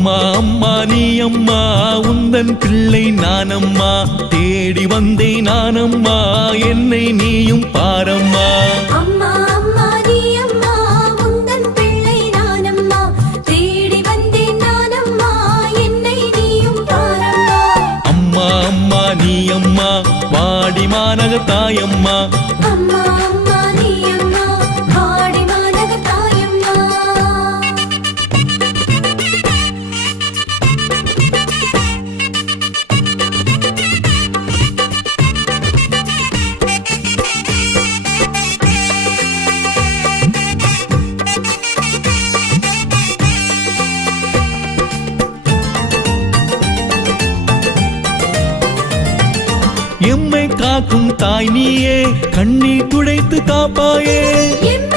அம்மா அம்மா நீ அம்மா உந்தன் பிள்ளை நானம்மா தேடி வந்தேன் நானம்மா என்னை நீயும் பாரம்மா அம்மா அம்மா நீ அம்மா உந்தன் பிள்ளை நானம்மா தேடி வந்தேன் நானம்மா என்னை நீயும் பாரம்மா அம்மா அம்மா நீ அம்மா வாடி மாநக தாயம்மா அம்மா அம்மா நீ அம்மா வாடி மாநக தாயம்மா எம்மை காக்கும் தாய் நீயே கண்ணீர் துடைத்து காப்பாயே எம்மை